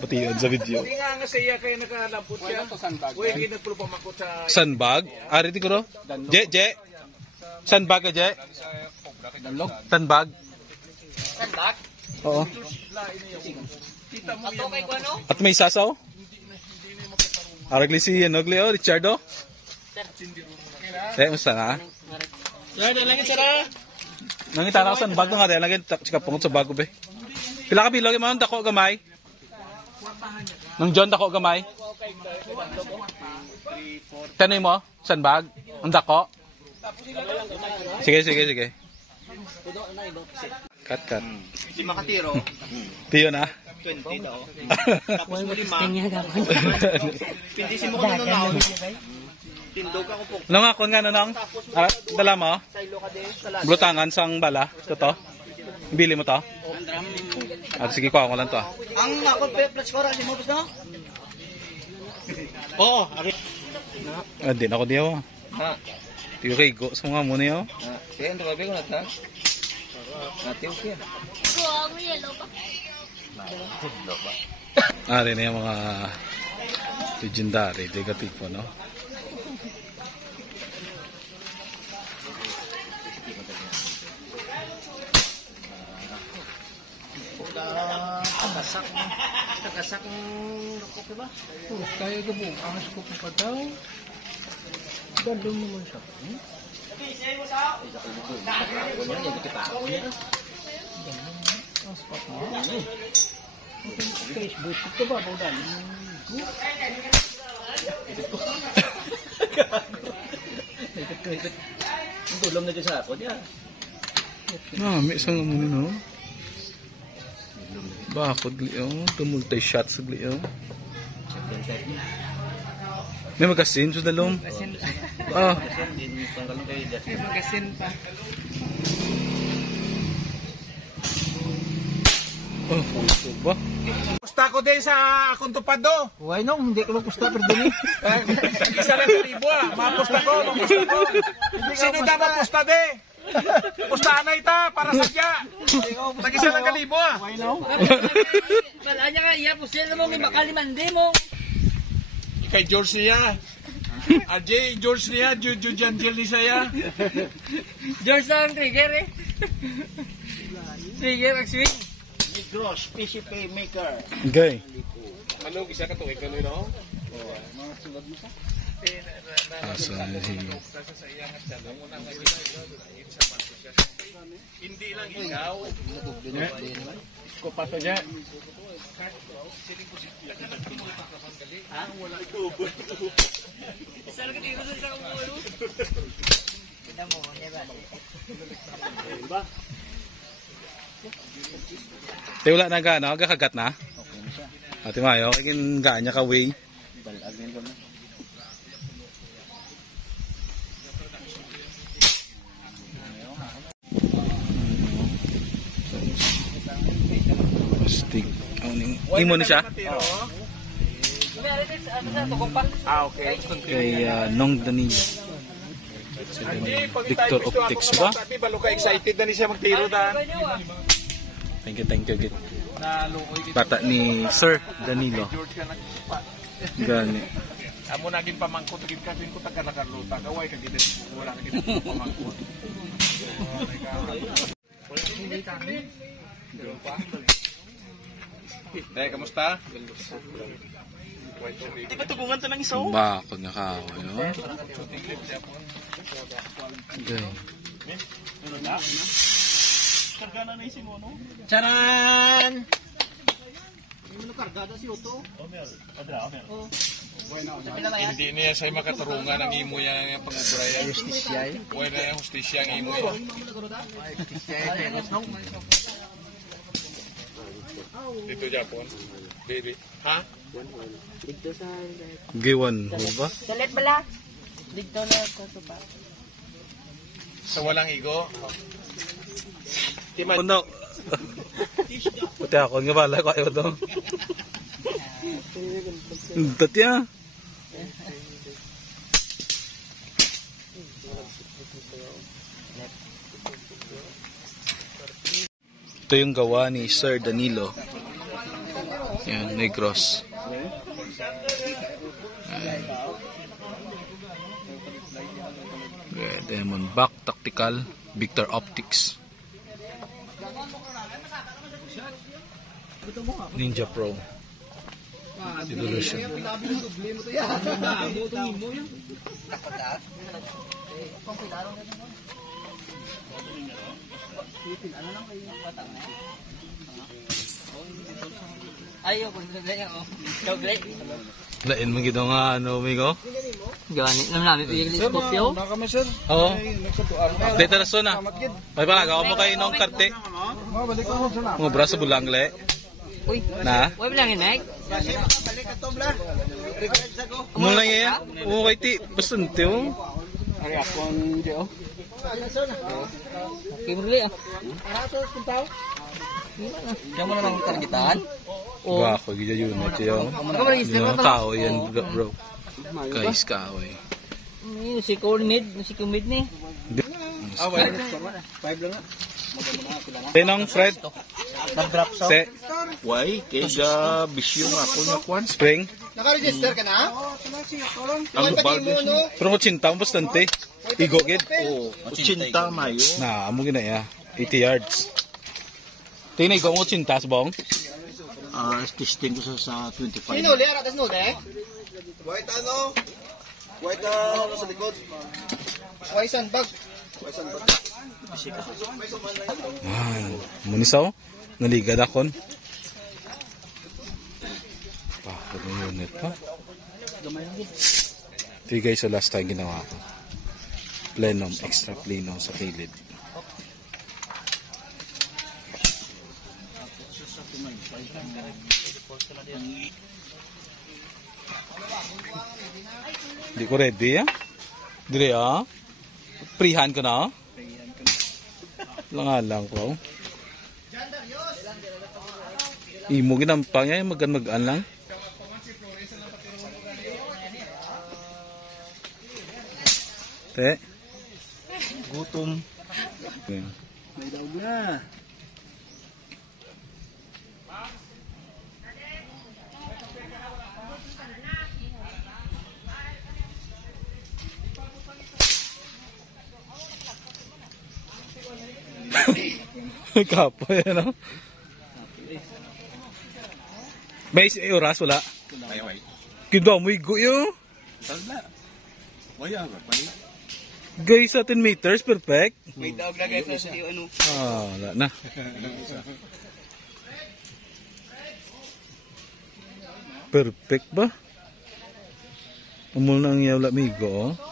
Pati yun sa video. Hindi nga siya kayo nakalampot siya. Pwede nagpulupamakot sa... Sandbag? Ari ti ko ro? Je? Sandbag ka, Je? Sandbag? Sandbag? Oo. Ato kay Guano? At may sasaw? Aragli si Leo, Richardo? Musta na? Langit sara. Nangita na ko sandbag na nga, langit pungot sa bago be. Pila ka bilog yung dako gamay? Nang John dako gamay? Tanoy mo? Sandbag? Ang dako? Sige. Cut. Di makatiro. Tiyo na. 20 daw. Tapos mo 5. Pindisin mo ko na naon. Tindog ako po. Nung ako nga nung? Dala mo? Blutangan sang bala? Ito? Bili mo to? Sige, kuha ko lang to. Ang ako plus ko ra mo no? Oo, ari. Hindi na ako diyo. Ha. Tiyo kay go sa mga muna yun. Kaya ito kabe ko na ta. Natiw kaya. Ko ang yellow pa. Ari na yung mga legendary, tipo, no? Tagasak rokok ba? Oh, kaya gabo. Angas ko pa daw. Dalong naman siya. Facebook ko ba bodan? Tulong na dyan sa ako niya. May isang muna, no? Bakod liyo. Multi-shots liyo. May magasin sa dalom. Magasin pa. Oh, puso ba? Pusta ko din sa akong tupad do. Huwag nung, hindi ko magpusta pero din. Isa lang kalibo mapusta ko. Sino dapat pusta de? Pusta na ita para sadya. Tag-isa lang kalibo Huwag nung. Balanya ka iya pusil mo may makalimande mo. Kay George niya. Ajay, George niya. Juju Janjel ni saya. George ang trigger eh. Trigger ang swing. Negros, PCP maker. Okay. Ano, isa ka tuwig ka no? Asa Hindi lang ikaw. Ko pa to dyan. Isa lang dito sa isang ulo. Kita mo, diba? Tayo wala na gana, gakagat na. Ate Mayo, kagin ganya ka way. Stick. Imo ni siya? Okay. Kay Nong Danilo. Si Victor Optics ba? Sabi, balo ka excited na ni siya magtiro dan. Thank you, Git. Bata ni Sir Danilo. Gani. Amo naging pamangkot gid ka ko taga na Carlota. Gaway ka gid wala ka gid pamangkot. Kamusta? Di ba tugungan to ng isaw? Bakod nga ka. Okay. Karga na si Mono. Charan! Hindi mo kargada si Otto. Omer. Hindi niya say makatarungan ang imo yang pag-ubraya. Justisya eh. Wala yung hustisya ang imo. Dito Japon. Baby. Ha? Dito sa... Giwan, ho ba? Salit bala? Dito na ko pa. Sa walang igo. Kuno. Puti ako, nga bala ko ayo to. Tatya. Ito yung gawa ni Sir Danilo. Yan, Negros. Ayan. Diamondback Tactical Victor Optics. Ninja Pro Evolution. Ayaw, kung ganyan ako. Chocolate. Lain mo gito nga ano, Migo? Gani, naman namin yung teleskopyo. Oo. Dito na so na. May palagaw mo kayo nung karte. Mga braso bulang le. Uy, Na? huwag lang yun, Meg. Mula yan? Oo kay ti. Bastante oh. Ari ako ang diyo. Kimberly ah. Diyan mo na lang targetan? Oo. Ba ako gida yun at yung tao yan bro. Guys kaaway. Si Cornid, si Kumid ni. Tenong Fred. Nag-drop sa. Te. Why? Kaya bisyo nga ako na kwan. Spring. Naka-register ka na? Ang bagay. Pero ko chinta mo bastante. Igo gid. Oo. 80 mayo. Na amo gina ya. 80 yards. Tingnan ko mo chintas bong. Testing ko sa 25. Sino uli? Aratas no uli? White ano? White sa likod. White sandbag. Man, munisaw. Naligad akon. Pakot ng unit pa. Ito yung guys, so last time ginawa ko. Plenum, extra plenum sa kilid. Hindi ko ready ah. Dire ah. Freehand ko na ah. Lang ko. Imo ginampang niya magan-magan lang. Te. Gutom. Okay. May daog na. Kapo yan, no? May oras, wala? Why? Kido mo igo yun. Tala. Why aga pa ni? Guys, sa 10 meters, perfect. May daog na guys sa ano. Wala na. Perfect ba? Umul na ang yaw lamigo, oh.